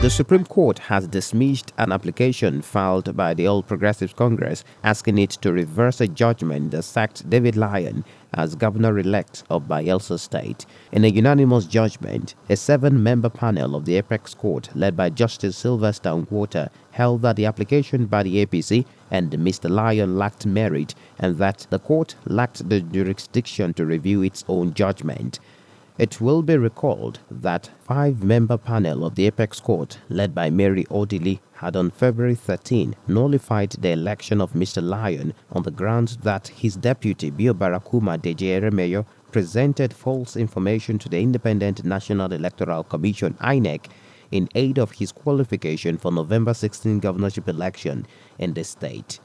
The Supreme Court has dismissed an application filed by the All Progressives Congress asking it to reverse a judgment that sacked David Lyon as governor-elect of Bayelsa State. In a unanimous judgment, a 7-member panel of the Apex Court, led by Justice Sylvester Ngwota, held that the application by the APC and Mr. Lyon lacked merit and that the court lacked the jurisdiction to review its own judgment. It will be recalled that 5-member panel of the Apex Court, led by Mary Odili, had on February 13 nullified the election of Mr. Lyon on the grounds that his deputy, Biobarakuma Dejeremeyo, presented false information to the Independent National Electoral Commission (INEC) in aid of his qualification for November 16 governorship election in the state.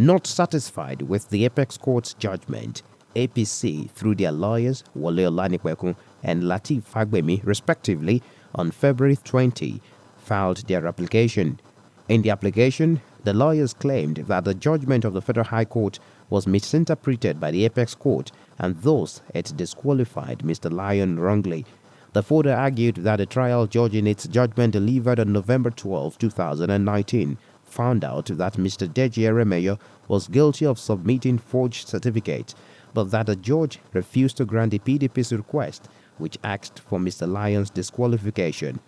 Not satisfied with the Apex Court's judgment, APC, through their lawyers Wole Olanikwekun and Lateef Fagbemi, respectively, on February 20, filed their application. In the application, the lawyers claimed that the judgment of the Federal High Court was misinterpreted by the Apex Court and thus it disqualified Mr. Lyon wrongly. The further argued that the trial judge in its judgment delivered on November 12, 2019, found out that Mr. Dejeremeyo was guilty of submitting forged certificates, but that the judge refused to grant the PDP's request, which asked for Mr. Lyon's disqualification.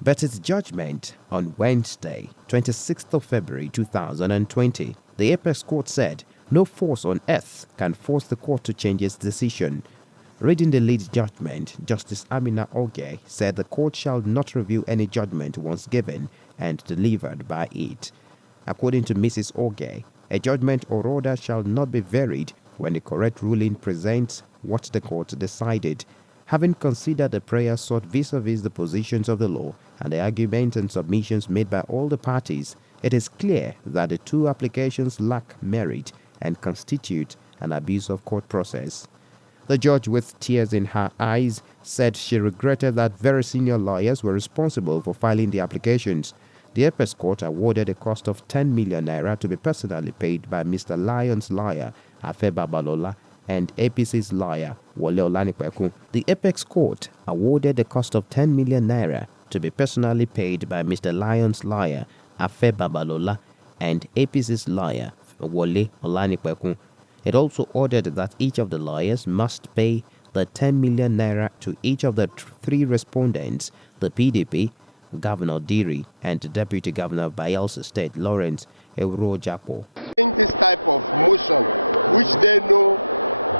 But its judgment on Wednesday, 26th of February 2020, the Apex Court said no force on earth can force the court to change its decision. Reading the lead judgment, Justice Amina Oge said the court shall not review any judgment once given and delivered by it. According to Mrs. Oge, a judgment or order shall not be varied when the correct ruling presents what the court decided. Having considered the prayer sought vis-a-vis the positions of the law and the arguments and submissions made by all the parties, it is clear that the two applications lack merit and constitute an abuse of court process. The judge, with tears in her eyes, said she regretted that very senior lawyers were responsible for filing the applications. The Apex Court awarded a cost of 10 million naira to be personally paid by Mr. Lyon's lawyer, Afe Babalola, and APC's lawyer, Wole Olanikwekun. The Apex Court awarded the cost of 10 million naira to be personally paid by Mr. Lyon's lawyer, Afe Babalola, and APC's lawyer, Wole Olanikwekun. It also ordered that each of the lawyers must pay the 10 million naira to each of the 3 respondents, the PDP, Governor Diri, and the Deputy Governor of Bayelsa State, Lawrence Ewuro-Japo. In this type of motion, which they know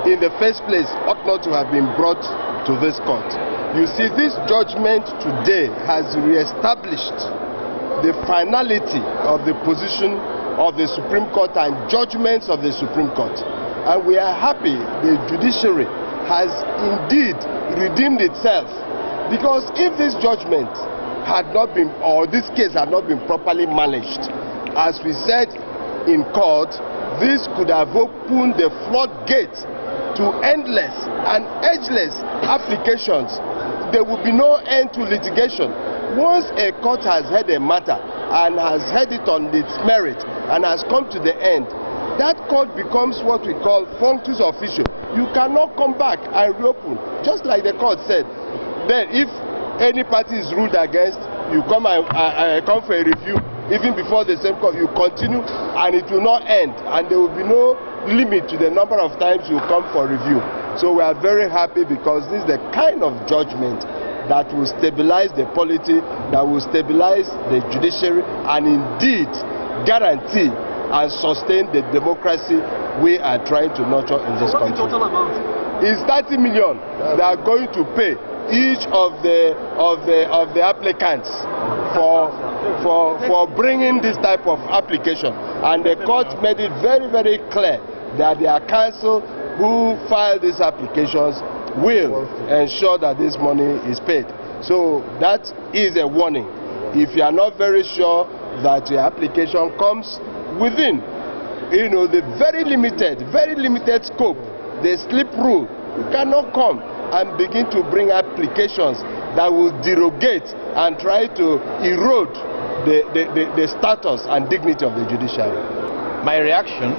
in the first place ought not to have been brought to this court. You see, this judgment today has re-established the finality of the position of the Supreme Court and judgments of the Supreme Court. And we are happy the judiciary has indeed redeemed itself, because if this judgment had not been, or this case had not been properly managed, as we said in court, this could have opened the floodgate to endless and edgeless applications. There will be no end to litigation. Once a court has heard a matter and has heard it on its merit and has come to the end, that court becomes what we call functus officio. You cannot come back and reopen, just like the court said. Then if any party is ruled against, you come and come for a review. Even before the same court, you continue and it will not end, and there will be no limit to the number of times you come for review. So we are very happy, because this is the kind of judgment that will stabilize the polity, that will stabilize the judiciary, and indeed guarantee and sustain the democracy we are trying to nurture in this country. What's the total amount? It's 30 million they are going to pay each of the applicants for bringing this type of application. And the court made it very, very clear that their counsel who filed these applications will ensure that this money is paid. So that is a warning. If you are not very sure that your application comes within, the very limited scope, the slip rule, you cannot come and begin to bring applications that will derogate and try to erode the status and dignity of the judiciary. My reaction,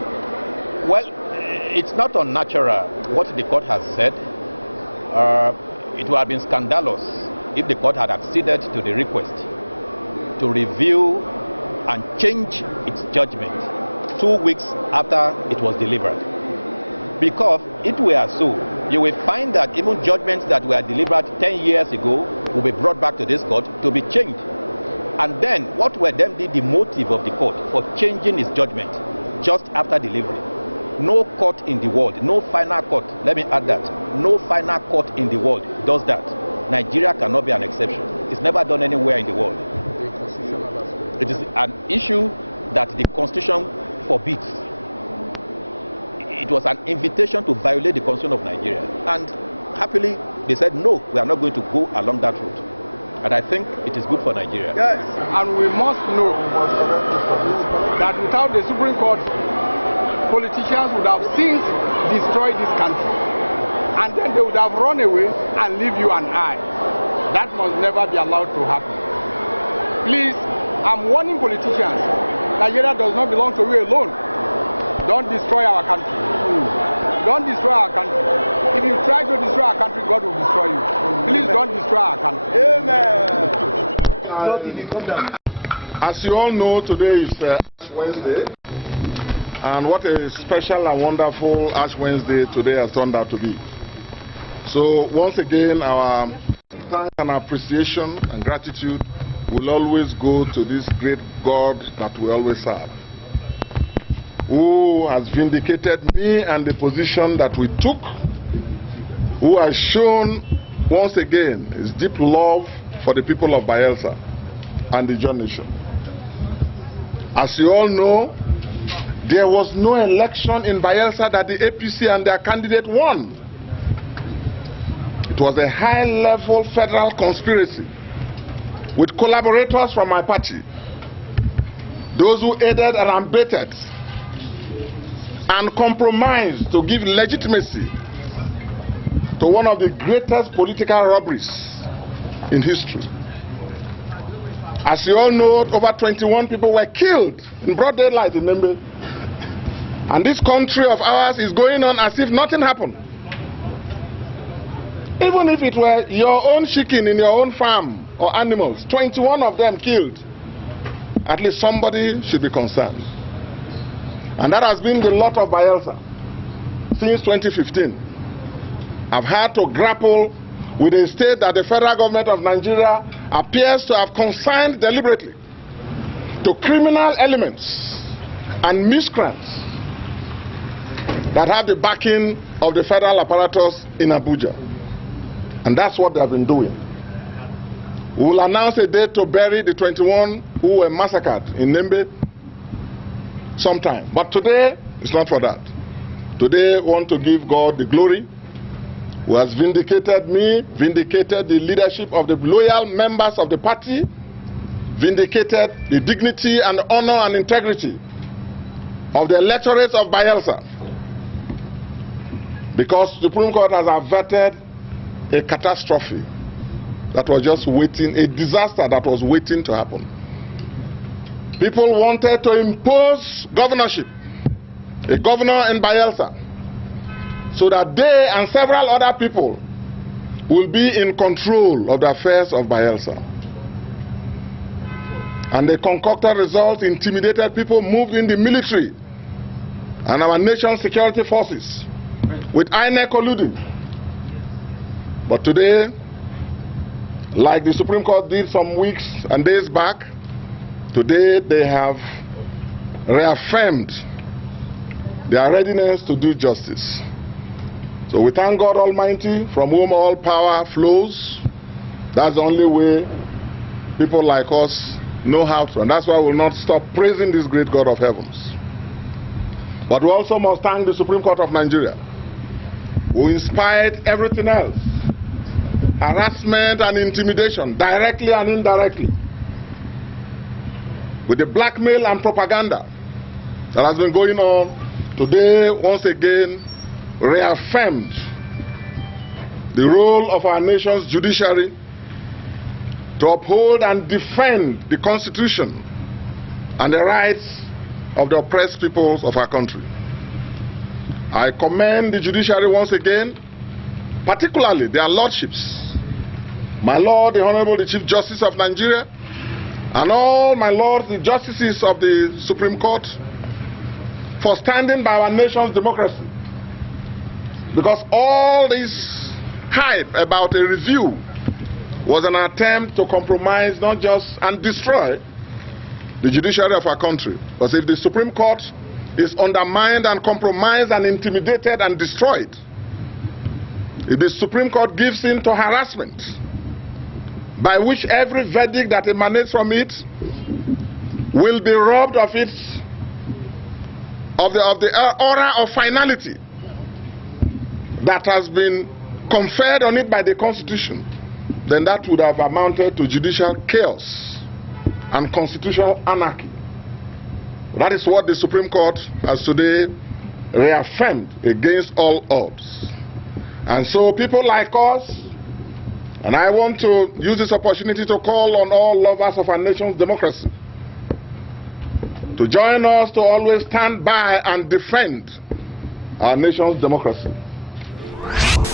well, it's not unnatural what the court has said. It would have been scandalous if the court had acceded to the request to review and change its judgment 2 weeks after it was delivered. Because if we are so, you will find that even judgments that were delivered 10 years ago will be brought back to this court to be changed. And then what will then be the motive of the court for changing its judgment just after delivery? No court in the world, no final court, let me add that, no final court in the world does that. Nigeria cannot be an exception. It's never done anywhere in the world. It is an issue that the Constitution forbids. It was an invitation to violate the Constitution of Nigeria. And happily, they said, no, we are not going to go along that route. And I think it is good for Nigeria. Yes, and we must know that without the Supreme Court, politicians would have since destroyed this country. And then they would have run away and leave you and I. That must never be allowed to happen. Please, I'm warning politicians, Nigeria does not belong to you alone. Don't destroy our country. Don't destroy our country. If you try to destroy our country, God will destroy you. Please don't destroy our country. Amen. As you all know, today is Ash Wednesday. And what a special and wonderful Ash Wednesday today has turned out to be. So once again, our thanks and appreciation and gratitude will always go to this great God that we always serve, who has vindicated me and the position that we took, who has shown once again his deep love for the people of Bayelsa and the John Nation. As you all know, there was no election in Bayelsa that the APC and their candidate won. It was a high-level federal conspiracy with collaborators from my party, those who aided and abetted and compromised to give legitimacy to one of the greatest political robberies in history. As you all know, over 21 people were killed in broad daylight in Nembe. And this country of ours is going on as if nothing happened. Even if it were your own chicken in your own farm or animals, 21 of them killed, at least somebody should be concerned. And that has been the lot of Bayelsa since 2015. I've had to grapple with a state that the federal government of Nigeria appears to have consigned deliberately to criminal elements and miscreants that have the backing of the federal apparatus in Abuja. And that's what they have been doing. We will announce a date to bury the 21 who were massacred in Nembe sometime. But today, it's not for that. Today, I want to give God the glory, who has vindicated me, vindicated the leadership of the loyal members of the party, vindicated the dignity and honor and integrity of the electorate of Bayelsa. Because the Supreme Court has averted a catastrophe that was just waiting, a disaster that was waiting to happen. People wanted to impose governorship, a governor in Bayelsa, so that they and several other people will be in control of the affairs of Bayelsa. And the concocted result intimidated people, moved in the military and our nation's security forces, with INEC colluding. But today, like the Supreme Court did some weeks and days back, today they have reaffirmed their readiness to do justice. So we thank God Almighty, from whom all power flows. That's the only way people like us know how to. And that's why we will not stop praising this great God of heavens. But we also must thank the Supreme Court of Nigeria, who inspired everything else. Harassment and intimidation, directly and indirectly, with the blackmail and propaganda that has been going on. Today, once again, reaffirmed the role of our nation's judiciary to uphold and defend the Constitution and the rights of the oppressed peoples of our country. I commend the judiciary once again, particularly their lordships, my Lord, the Honorable the Chief Justice of Nigeria, and all my lords, the justices of the Supreme Court, for standing by our nation's democracy. Because all this hype about a review was an attempt to compromise, not just and destroy the judiciary of our country. Because if the Supreme Court is undermined and compromised and intimidated and destroyed, if the Supreme Court gives in to harassment, by which every verdict that emanates from it will be robbed of the aura of finality that has been conferred on it by the Constitution, then that would have amounted to judicial chaos and constitutional anarchy. That is what the Supreme Court has today reaffirmed against all odds. And so people like us, and I want to use this opportunity to call on all lovers of our nation's democracy to join us to always stand by and defend our nation's democracy.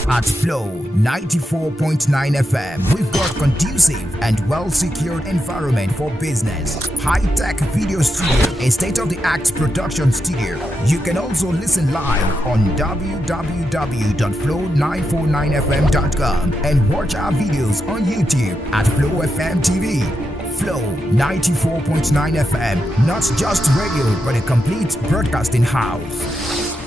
At FLO 94.9 FM, we've got conducive and well-secured environment for business, high-tech video studio, a state-of-the-art production studio. You can also listen live on www.flow949fm.com and watch our videos on YouTube at FLO FM TV. FLO 94.9 FM, not just radio, but a complete broadcasting house.